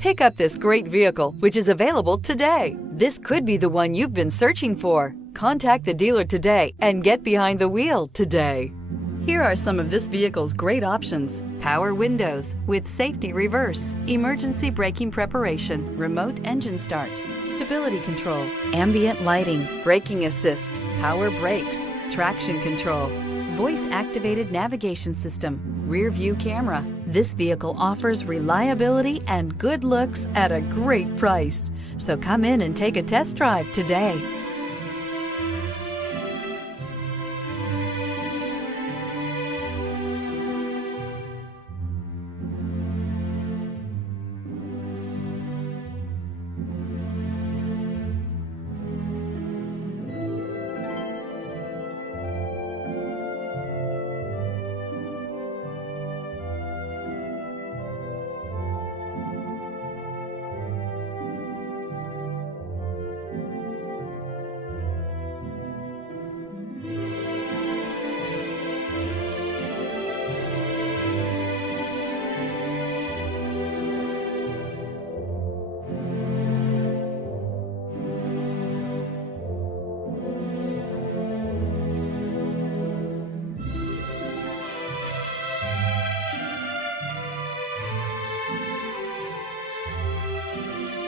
Pick up this great vehicle, which is available today. This could be the one you've been searching for. Contact the dealer today and get behind the wheel today. Here are some of this vehicle's great options: power windows with safety reverse, emergency braking preparation, remote engine start, stability control, ambient lighting, braking assist, power brakes, traction control, voice activated navigation system, rear view camera. This vehicle offers reliability and good looks at a great price. So come in and take a test drive today.